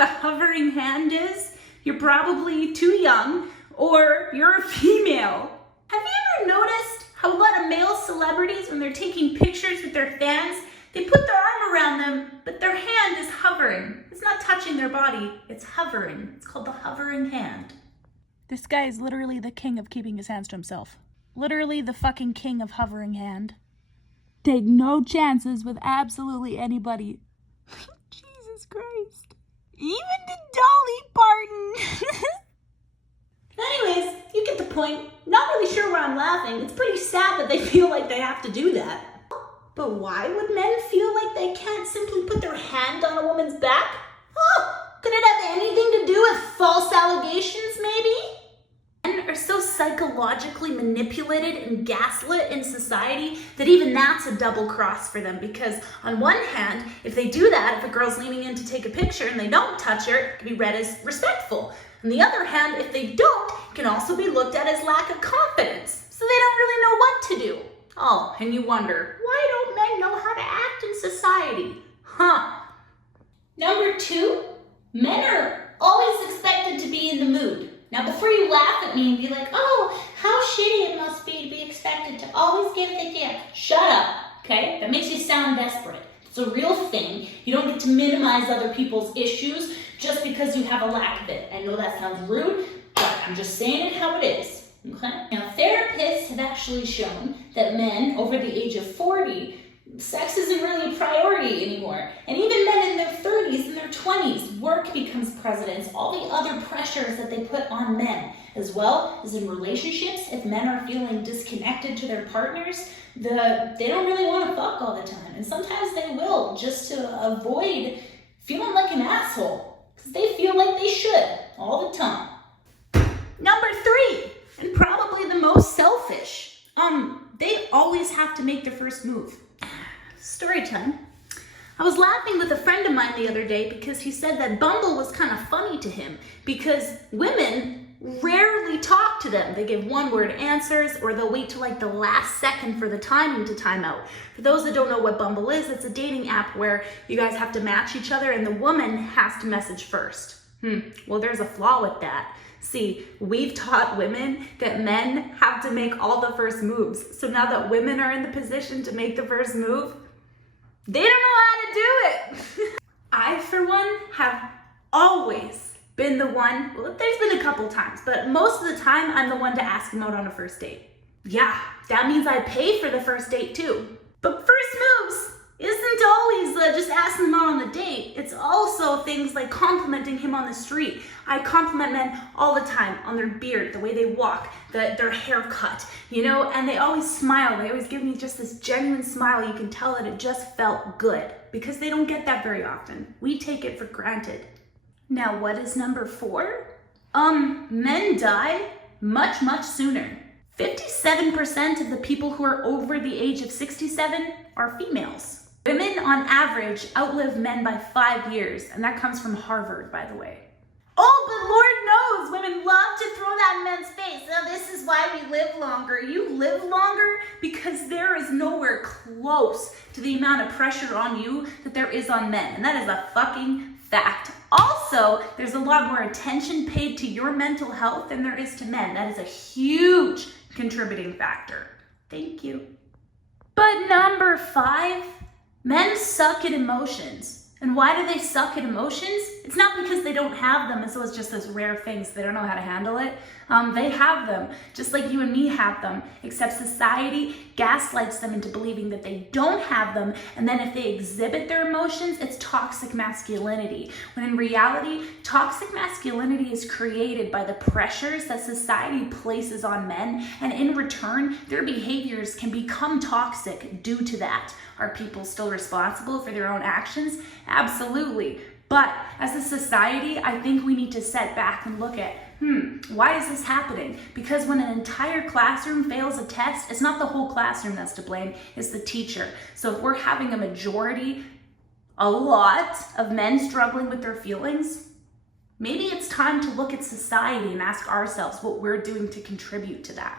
the hovering hand is, you're probably too young or you're a female. Have you ever noticed how a lot of male celebrities, when they're taking pictures with their fans, they put their arm around them, but their hand is hovering. It's not touching their body, it's hovering. It's called the hovering hand. This guy is literally the king of keeping his hands to himself. Literally the fucking king of hovering hand. Take no chances with absolutely anybody. Jesus Christ. Even the Dolly Parton. Anyways, you get the point. Not really sure why I'm laughing. It's pretty sad that they feel like they have to do that. But why would men feel like they can't simply put their hand on a woman's back? Oh, could it have anything to do with false allegations, maybe? Men are so psychologically manipulated and gaslit in society that even that's a double cross for them, because on one hand, if they do that, if a girl's leaning in to take a picture and they don't touch her, it can be read as respectful. On the other hand, if they don't, it can also be looked at as lack of confidence, so they don't really know what to do. Oh, and you wonder, why don't men know how to act in society? Number 2, men are always expected to be in the mood. Now, before you laugh at me and be like, oh, how shitty it must be to be expected to always give the gift. Shut up, okay? That makes you sound desperate. It's a real thing. You don't get to minimize other people's issues just because you have a lack of it. I know that sounds rude, but I'm just saying it how it is. Okay? Now, therapists have actually shown that men over the age of 40, sex isn't really a priority anymore. And even men in their 30s and their 20s, work becomes precedence. All the other pressures that they put on men, as well as in relationships, if men are feeling disconnected to their partners, they don't really want to fuck all the time. And sometimes they will, just to avoid feeling like an asshole, because they feel like they should all the time. Number 3. And probably the most selfish. They always have to make the first move. Story time. I was laughing with a friend of mine the other day because he said that Bumble was kind of funny to him because women rarely talk to them. They give one-word answers, or they'll wait till like the last second for the timing to time out. For those that don't know what Bumble is, it's a dating app where you guys have to match each other and the woman has to message first. Well, there's a flaw with that. See, we've taught women that men have to make all the first moves. So now that women are in the position to make the first move, they don't know how to do it. I, for one, have always been the one, well, there's been a couple times, but most of the time, I'm the one to ask him out on a first date. Yeah, that means I pay for the first date too. But first moves isn't always just asking them out on the date. It's also things like complimenting him on the street. I compliment men all the time on their beard, the way they walk, their haircut, you know, and they always smile. They always give me just this genuine smile. You can tell that it just felt good because they don't get that very often. We take it for granted. Now, what is number 4? Men die much, much sooner. 57% of the people who are over the age of 67 are females. Women, on average, outlive men by 5 years, and that comes from Harvard, by the way. Oh, but Lord knows, women love to throw that in men's face. Oh, this is why we live longer. You live longer because there is nowhere close to the amount of pressure on you that there is on men, and that is a fucking fact. Also, there's a lot more attention paid to your mental health than there is to men. That is a huge contributing factor. Thank you. But number 5, men suck at emotions. And why do they suck at emotions? It's not because they don't have them, and so it's just this rare thing, so they don't know how to handle it. They have them, just like you and me have them, except society gaslights them into believing that they don't have them, and then if they exhibit their emotions, it's toxic masculinity. When in reality, toxic masculinity is created by the pressures that society places on men, and in return, their behaviors can become toxic due to that. Are people still responsible for their own actions? Absolutely. But as a society, I think we need to set back and look at, why is this happening? Because when an entire classroom fails a test, it's not the whole classroom that's to blame, it's the teacher. So if we're having a lot of men struggling with their feelings, maybe it's time to look at society and ask ourselves what we're doing to contribute to that.